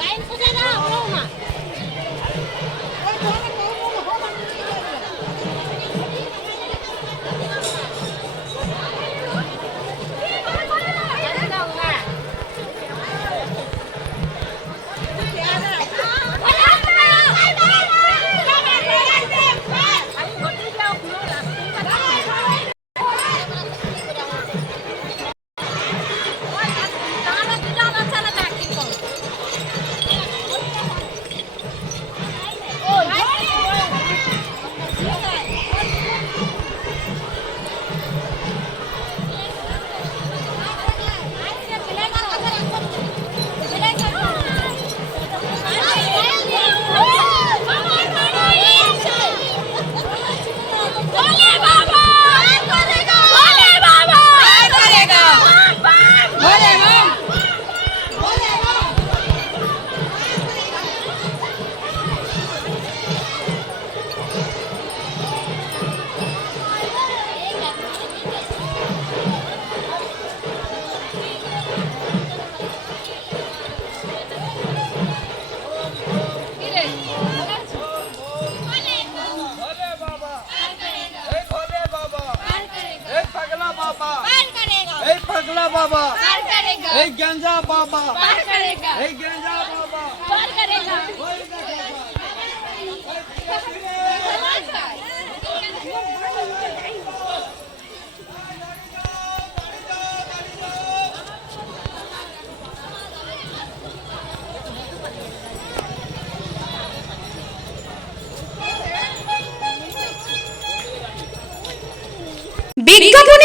line সোজা দাও হলো না हे पगला बाबा हे गंजा बाबा हे गंजा बाबा বিজ্ঞাপনের